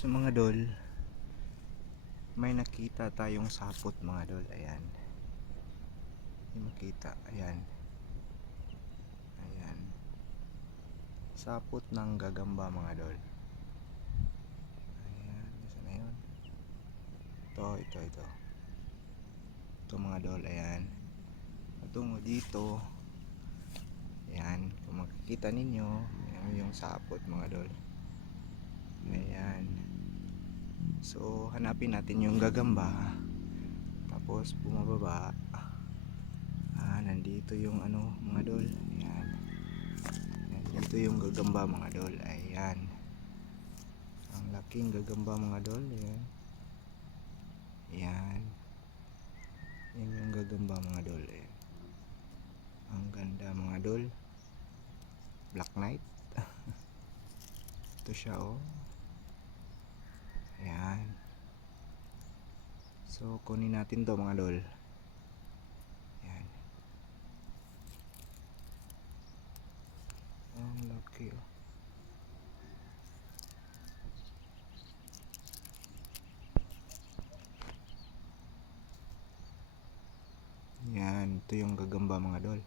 So mga dol, may nakita tayong sapot mga dol. Ayan. Yung makita. Ayan. Ayan. Sapot ng gagamba mga dol. Ayan. Saan na yun? Ito. Ito mga dol. Ayan. Patungo dito. Ayan. Kung makikita ninyo, ayan yung sapot mga dol. Ayan. So hanapin natin yung gagamba. Tapos bumababa. Nandito yung mga dol. Ayan. Nandito yung gagamba mga dol. Ayan. Ang laking gagamba mga dol. Ayan. Ayan. Yan yung gagamba mga dol. Ayan. Ang ganda mga dol. Black Knight. Ito siya oh. Ayan. So kunin natin to mga dol. Ayan. Ang laki oh. Yan, ito yung gagamba mga dol.